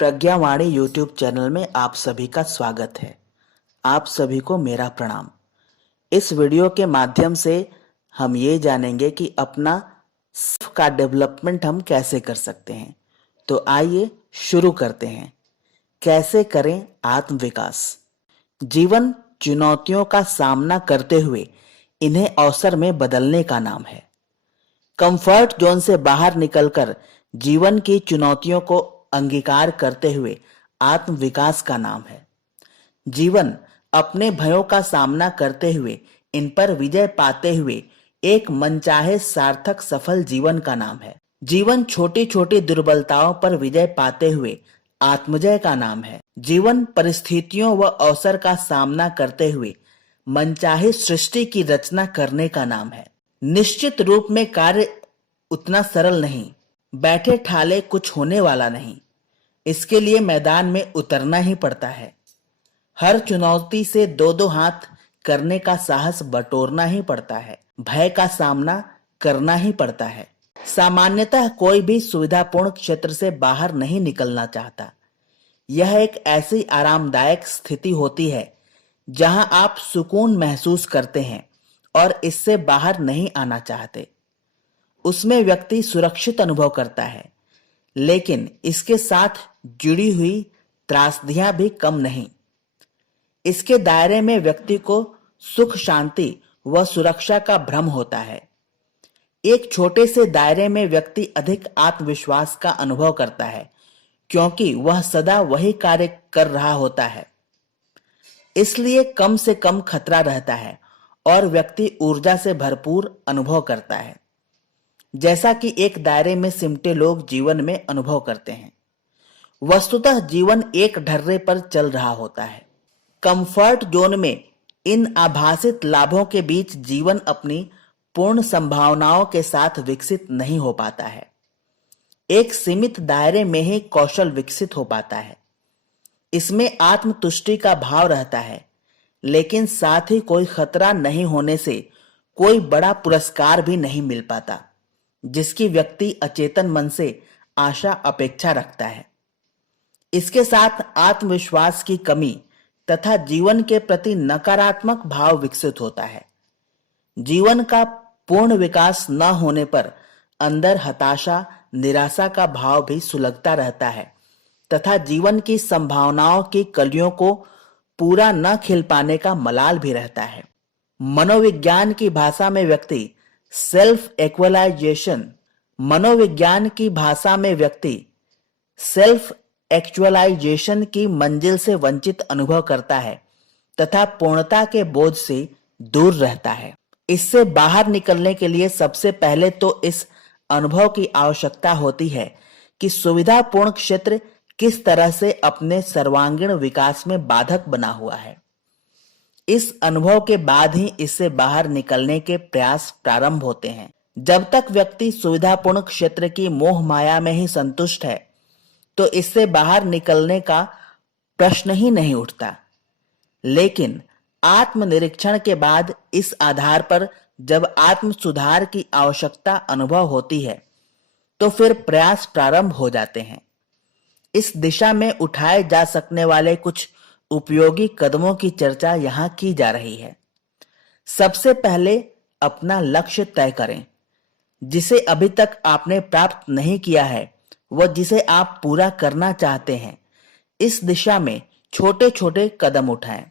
प्रज्ञावाणी YouTube channel में आप सभी का स्वागत है। आप सभी को मेरा प्रणाम। इस वीडियो के माध्यम से हम ये जानेंगे कि अपना सेल्फ का डेवलपमेंट हम कैसे कर सकते हैं। तो आइए शुरू करते हैं। कैसे करें आत्मविकास। जीवन चुनौतियों का सामना करते हुए इन्हें अवसर में बदलने का नाम है। कंफर्ट जोन से बाहर निकलकर जीवन की चुनौतियों को अंगीकार करते हुए आत्मविकास का नाम है। जीवन अपने भयों का सामना करते हुए इन पर विजय पाते हुए एक मनचाहे सार्थक सफल जीवन का नाम है। जीवन छोटी छोटी दुर्बलताओं पर विजय पाते हुए आत्मजय का नाम है। जीवन परिस्थितियों व अवसर का सामना करते हुए मनचाही सृष्टि की रचना करने का नाम है। निश्चित रूप में कार्य उतना सरल नहीं, बैठे ठाले कुछ होने वाला नहीं। इसके लिए मैदान में उतरना ही पड़ता है। हर चुनौती से दो दो हाथ करने का साहस बटोरना ही पड़ता है। भय का सामना करना ही पड़ता है। सामान्यतः कोई भी सुविधापूर्ण क्षेत्र से बाहर नहीं निकलना चाहता। यह एक ऐसी आरामदायक स्थिति होती है जहां आप सुकून महसूस करते हैं और इससे बाहर नहीं आना चाहते। उसमें व्यक्ति सुरक्षित अनुभव करता है, लेकिन इसके साथ जुड़ी हुई त्रासदियां भी कम नहीं। इसके दायरे में व्यक्ति को सुख शांति व सुरक्षा का भ्रम होता है। एक छोटे से दायरे में व्यक्ति अधिक आत्मविश्वास का अनुभव करता है, क्योंकि वह सदा वही कार्य कर रहा होता है। इसलिए कम से कम खतरा रहता है और व्यक्ति ऊर्जा से भरपूर अनुभव करता है, जैसा कि एक दायरे में सिमटे लोग जीवन में अनुभव करते हैं। वस्तुतः जीवन एक ढर्रे पर चल रहा होता है। कंफर्ट जोन में इन आभासित लाभों के बीच जीवन अपनी पूर्ण संभावनाओं के साथ विकसित नहीं हो पाता है। एक सीमित दायरे में ही कौशल विकसित हो पाता है। इसमें आत्मतुष्टि का भाव रहता है, लेकिन साथ ही कोई खतरा नहीं होने से कोई बड़ा पुरस्कार भी नहीं मिल पाता, जिसकी व्यक्ति अचेतन मन से आशा अपेक्षा रखता है। इसके साथ आत्मविश्वास की कमी तथा जीवन के प्रति नकारात्मक भाव विकसित होता है। जीवन का पूर्ण विकास न होने पर अंदर हताशा, निराशा का भाव भी सुलगता रहता है तथा जीवन की संभावनाओं की कलियों को पूरा न खिल पाने का मलाल भी रहता है। मनोविज्ञान की भाषा में व्यक्ति सेल्फ एक्चुअलाइजेशन की मंजिल से वंचित अनुभव करता है तथा पूर्णता के बोझ से दूर रहता है। इससे बाहर निकलने के लिए सबसे पहले तो इस अनुभव की आवश्यकता होती है कि सुविधापूर्ण क्षेत्र किस तरह से अपने सर्वांगीण विकास में बाधक बना हुआ है। इस अनुभव के बाद ही इससे बाहर निकलने के प्रयास प्रारंभ होते हैं। जब तक व्यक्ति सुविधापूर्ण क्षेत्र की मोह माया में ही संतुष्ट है, तो इससे बाहर निकलने का प्रश्न ही नहीं उठता। लेकिन आत्मनिरीक्षण के बाद इस आधार पर जब आत्म सुधार की आवश्यकता अनुभव होती है, तो फिर प्रयास प्रारंभ हो जाते हैं। इस दिशा में उठाए जा सकने वाले कुछ उपयोगी कदमों की चर्चा यहां की जा रही है। सबसे पहले अपना लक्ष्य तय करें, जिसे अभी तक आपने प्राप्त नहीं किया है व जिसे आप पूरा करना चाहते हैं। इस दिशा में छोटे छोटे कदम उठाएं।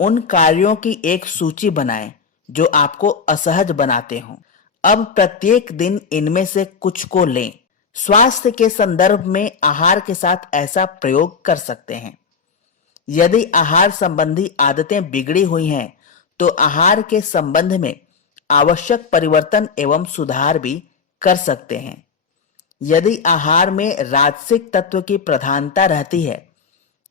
उन कार्यों की एक सूची बनाएं जो आपको असहज बनाते हों। अब प्रत्येक दिन इनमें से कुछ को लें। स्वास्थ्य के संदर्भ में आहार के साथ ऐसा प्रयोग कर सकते हैं। यदि आहार संबंधी आदतें बिगड़ी हुई हैं, तो आहार के संबंध में आवश्यक परिवर्तन एवं सुधार भी कर सकते हैं। यदि आहार में राजसिक तत्व की प्रधानता रहती है,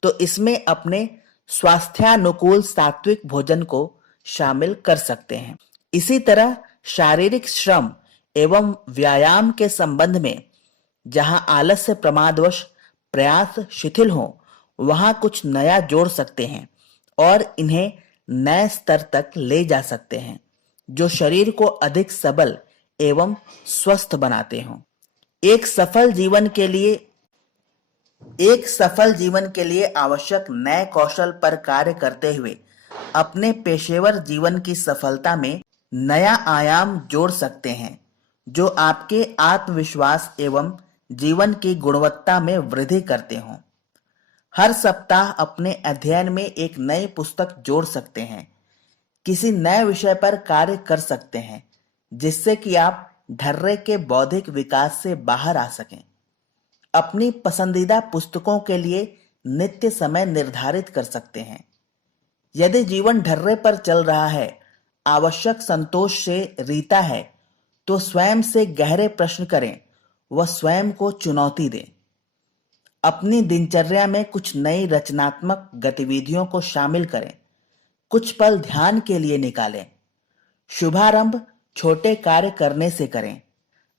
तो इसमें अपने स्वास्थ्यानुकूल सात्विक भोजन को शामिल कर सकते हैं। इसी तरह शारीरिक श्रम एवं व्यायाम के संबंध में जहां आलस्य प्रमादवश प्रयास शिथिल हो, वहां कुछ नया जोड़ सकते हैं और इन्हें नए स्तर तक ले जा सकते हैं, जो शरीर को अधिक सबल एवं स्वस्थ बनाते हों। एक सफल जीवन के लिए एक सफल जीवन के लिए आवश्यक नए कौशल पर कार्य करते हुए अपने पेशेवर जीवन की सफलता में नया आयाम जोड़ सकते हैं, जो आपके आत्मविश्वास एवं जीवन की गुणवत्ता में वृद्धि करते हों। हर सप्ताह अपने अध्ययन में एक नई पुस्तक जोड़ सकते हैं, किसी नए विषय पर कार्य कर सकते हैं, जिससे कि आप ढर्रे के बौद्धिक विकास से बाहर आ सकें। अपनी पसंदीदा पुस्तकों के लिए नित्य समय निर्धारित कर सकते हैं। यदि जीवन ढर्रे पर चल रहा है, आवश्यक संतोष से रीता है, तो स्वयं से गहरे प्रश्न करें व स्वयं को चुनौती दें। अपनी दिनचर्या में कुछ नई रचनात्मक गतिविधियों को शामिल करें। कुछ पल ध्यान के लिए निकालें। शुभारंभ छोटे कार्य करने से करें।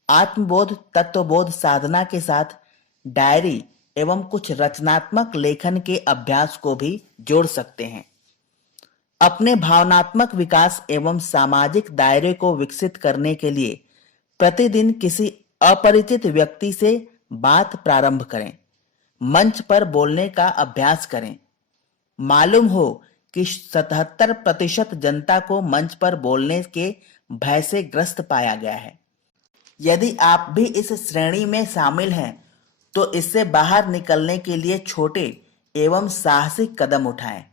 आत्मबोध तत्वबोध साधना के साथ डायरी एवं कुछ रचनात्मक लेखन के अभ्यास को भी जोड़ सकते हैं। अपने भावनात्मक विकास एवं सामाजिक दायरे को विकसित करने के लिए प्रतिदिन किसी अपरिचित व्यक्ति से बात प्रारंभ करें। मंच पर बोलने का अभ्यास करें। मालूम हो कि 77% जनता को मंच पर बोलने के भय से ग्रस्त पाया गया है। यदि आप भी इस श्रेणी में शामिल हैं, तो इससे बाहर निकलने के लिए छोटे एवं साहसिक कदम उठाएं।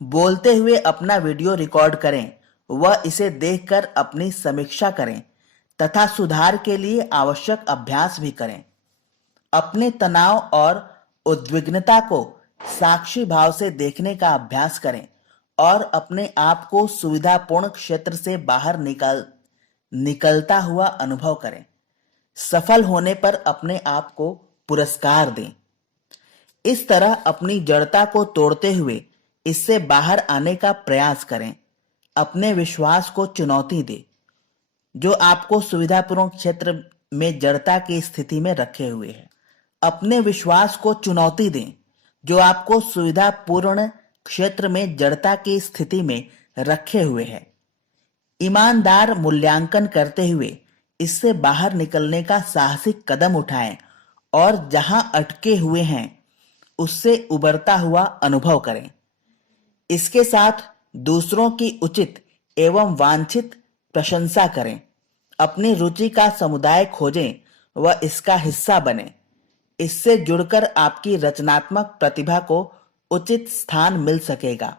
बोलते हुए अपना वीडियो रिकॉर्ड करें व इसे देखकर अपनी समीक्षा करें तथा सुधार के लिए आवश्यक अभ्यास भी करें। अपने तनाव और उद्विग्नता को साक्षी भाव से देखने का अभ्यास करें और अपने आप को सुविधापूर्ण क्षेत्र से बाहर निकलता हुआ अनुभव करें। सफल होने पर अपने आप को पुरस्कार दें। इस तरह अपनी जड़ता को तोड़ते हुए इससे बाहर आने का प्रयास करें। अपने विश्वास को चुनौती दें, जो आपको सुविधापूर्ण क्षेत्र में जड़ता की स्थिति में रखे हुए है। अपने विश्वास को चुनौती दें, जो आपको सुविधापूर्ण क्षेत्र में जड़ता की स्थिति में रखे हुए है। ईमानदार मूल्यांकन करते हुए इससे बाहर निकलने का साहसिक कदम उठाएं और जहां अटके हुए हैं उससे उबरता हुआ अनुभव करें। इसके साथ दूसरों की उचित एवं वांछित प्रशंसा करें। अपनी रुचि का समुदाय खोजें व इसका हिस्सा बनें। इससे जुड़कर आपकी रचनात्मक प्रतिभा को उचित स्थान मिल सकेगा।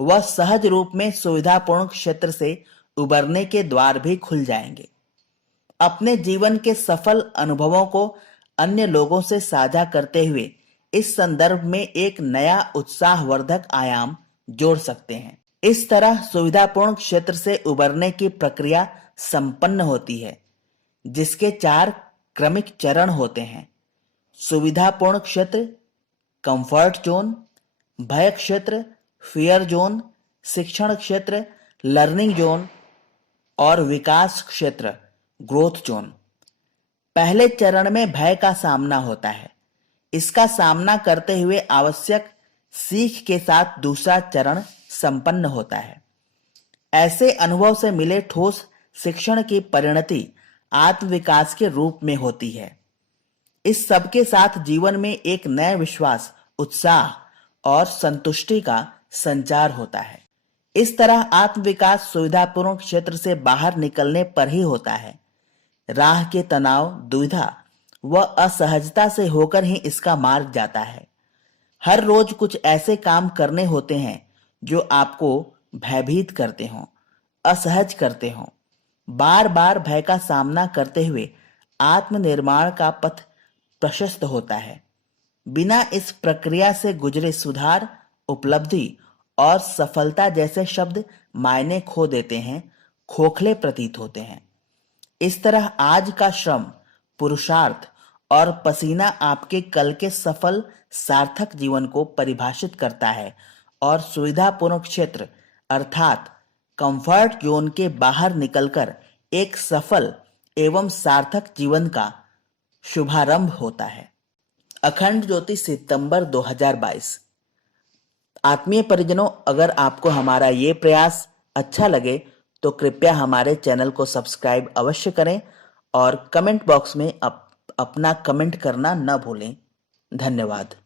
वह सहज रूप में सुविधापूर्ण क्षेत्र से उबरने के द्वार भी खुल जाएंगे। अपने जीवन के सफल अनुभवों को अन्य लोगों से साझा करते हुए इस संदर्भ में एक नया उत्साहवर्धक आयाम जोड़ सकते हैं। इस तरह सुविधापूर्ण क्षेत्र से उबरने की प्रक्रिया संपन्न होती है, जिसके 4 क्रमिक चरण होते हैं। सुविधापूर्ण क्षेत्र, कंफर्ट जोन, भय क्षेत्र, फियर जोन, शिक्षण क्षेत्र, लर्निंग जोन और विकास क्षेत्र, ग्रोथ जोन। पहले चरण में भय का सामना होता है। इसका सामना करते हुए आवश्यक सीख के साथ दूसरा चरण संपन्न होता है। ऐसे अनुभव से मिले ठोस शिक्षण की परिणति आत्मविकास के रूप में होती है। इस सब के साथ जीवन में एक नए विश्वास, उत्साह और संतुष्टि का संचार होता है। इस तरह आत्मविकास सुविधापूर्ण क्षेत्र से बाहर निकलने पर ही होता है। राह के तनाव, दुविधा व असहजता से होकर ही इसका मार्ग जाता है। हर रोज कुछ ऐसे काम करने होते हैं जो आपको भयभीत करते हों, असहज करते हों। बार बार भय का सामना करते हुए आत्मनिर्माण का पथ प्रशस्त होता है। बिना इस प्रक्रिया से गुजरे सुधार, उपलब्धि और सफलता जैसे शब्द मायने खो देते हैं, खोखले प्रतीत होते हैं। इस तरह आज का श्रम, पुरुषार्थ और पसीना आपके कल के सफल सार्थक जीवन को परिभाषित करता है और सुविधापूर्ण क्षेत्र अर्थात कंफर्ट जोन के बाहर निकलकर एक सफल एवं सार्थक जीवन का शुभारंभ होता है। अखंड ज्योति सितंबर 2022। आत्मीय परिजनों, अगर आपको हमारा ये प्रयास अच्छा लगे तो कृपया हमारे चैनल को सब्सक्राइब अवश्य करें और कमेंट बॉक्स में अपना कमेंट करना न भूलें। धन्यवाद।